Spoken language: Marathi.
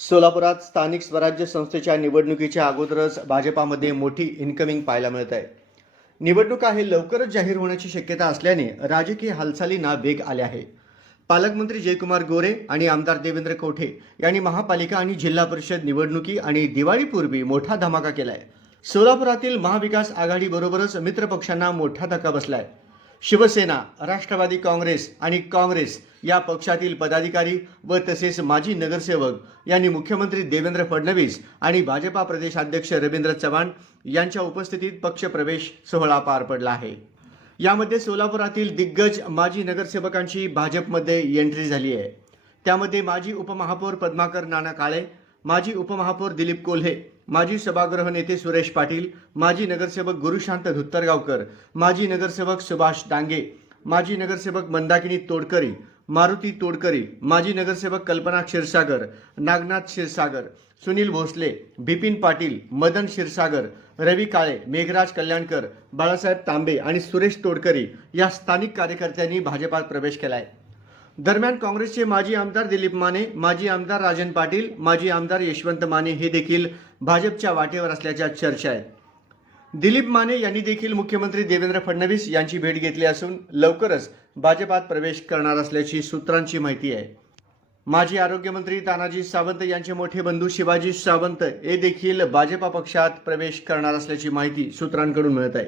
सोलापुरात स्थानिक स्वराज्य संस्थेच्या निवडणुकीच्या अगोदरच भाजपामध्ये मोठी इन्कमिंग पाहायला मिळत आहे. निवडणुका हे लवकरच जाहीर होण्याची शक्यता असल्याने राजकीय हालचालींना वेग आले आहे. पालकमंत्री जयकुमार गोरे आणि आमदार देवेंद्र कोठे यांनी महापालिका आणि जिल्हा परिषद निवडणुकी आणि दिवाळीपूर्वी मोठा धमाका केलाय. सोलापुरातील महाविकास आघाडीबरोबरच मित्र पक्षांना मोठा धक्का बसलाय. शिवसेना, राष्ट्रवादी काँग्रेस आणि काँग्रेस या पक्षातील पदाधिकारी व तसेच माजी नगरसेवक यांनी मुख्यमंत्री देवेंद्र फडणवीस आणि भाजपा प्रदेशाध्यक्ष रवींद्र चव्हाण यांच्या उपस्थितीत पक्षप्रवेश सोहळा पार पडला आहे. यामध्ये सोलापुरातील दिग्गज माजी नगरसेवकांची भाजपमध्ये एंट्री झाली आहे. त्यामध्ये माजी उपमहापौर पद्माकर नाना काळे, माजी उपमहापौर दिलीप कोल्हे, माजी सभागृह नेते सुरेश पाटील, माजी नगरसेवक गुरुशांत धुत्तरगावकर, माजी नगरसेवक सुभाष डांगे, माजी नगरसेवक मंदाकिनी तोडकरी, मारुती तोडकरी, माजी नगरसेवक कल्पना क्षीरसागर, नागनाथ क्षीरसागर, सुनील भोसले, बिपिन पाटील, मदन क्षीरसागर, रवी काळे, मेघराज कल्याणकर, बाळासाहेब तांबे आणि सुरेश तोडकरी या स्थानिक कार्यकर्त्यांनी भाजपात प्रवेश केलाय. दरम्यान काँग्रेसचे माजी आमदार दिलीप माने, माजी आमदार राजन पाटील, माजी आमदार यशवंत माने हे देखील भाजपच्या वाटेवर असल्याच्या चर्चा आहेत. दिलीप माने यांनी देखील मुख्यमंत्री देवेंद्र फडणवीस यांची भेट घेतली असून लवकरच भाजपात प्रवेश करणार असल्याची सूत्रांची माहिती आहे. माजी आरोग्यमंत्री तानाजी सावंत यांचे मोठे बंधू शिवाजी सावंत हे देखील भाजपा पक्षात प्रवेश करणार असल्याची माहिती सूत्रांकडून मिळत आहे.